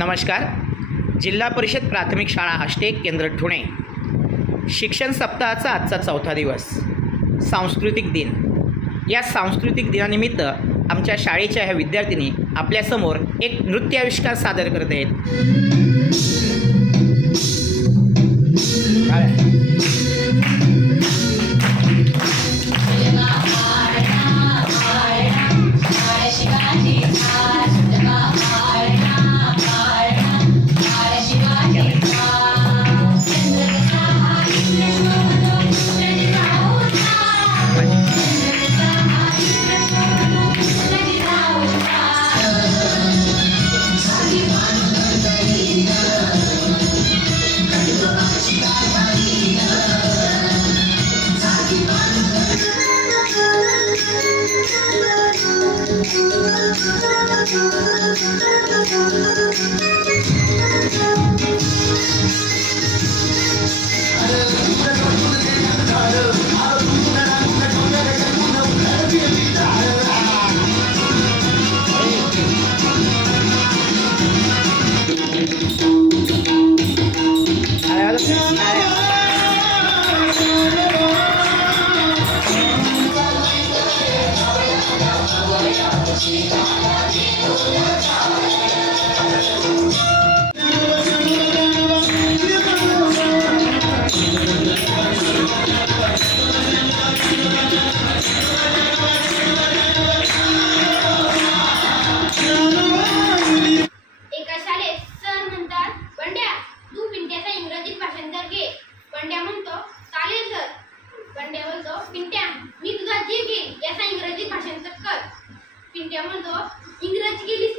नमस्कार. जिल्हा परिषद प्राथमिक शाळा आष्टे केंद्र ठुणे. शिक्षण सप्ताहाचा आजचा चौथा दिवस, सांस्कृतिक दिन. या सांस्कृतिक दिनानिमित्त आमच्या शाळेच्या ह्या विद्यार्थिनी आपल्यासमोर एक नृत्याविष्कार सादर करत आहेत. बंड्या म्हणतो, चालेल सर. बंड्या म्हणतो, पिंट्या मी तुझा जीव घेईन याचा इंग्रजीत भाषांतर कर. पिंट्या म्हणतो, इंग्रजी गेली